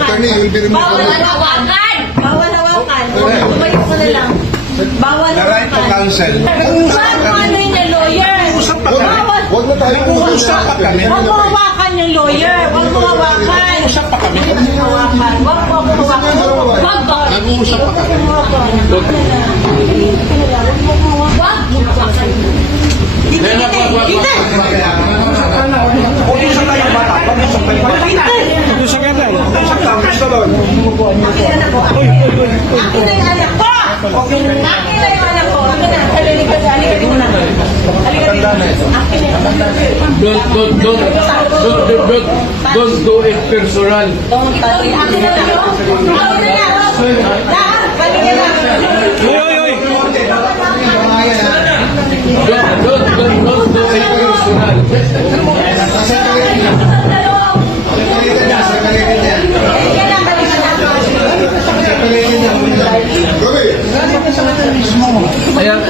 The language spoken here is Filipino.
Attorney, you'll be removed. Bawal hawakan! Bawal hawakan. Tumayo ko na lang. Bawal The right to hawakan. counsel. Bakit ano yun yung lawyer? Bawal. Huwag na tayo Nag-uusap pa kami. Huwag mo hawakan yung lawyer. Huwag mo hawakan. Nag-uusap pa kami. Huwag mo hawakan. Huwag mo hawakan. Huwag mo. Nag-uusap pa kami. Huwag mo hawakan. Dito, dito. Pag-usap tayo ng bata. Pag-usap tayo ng bata. Pag-usap tayo. Pag-usap tayo. Gusto doon. Akin na yung anak ko. Akin na yung anak ko. Halika muna. Halika dito. Akin na yung anak ko. Don't do it personal. Don't touch it. Akin na lang. Akin na lang. Lahat. Balik na lang. Don't do it personal. Gabi. Ayan.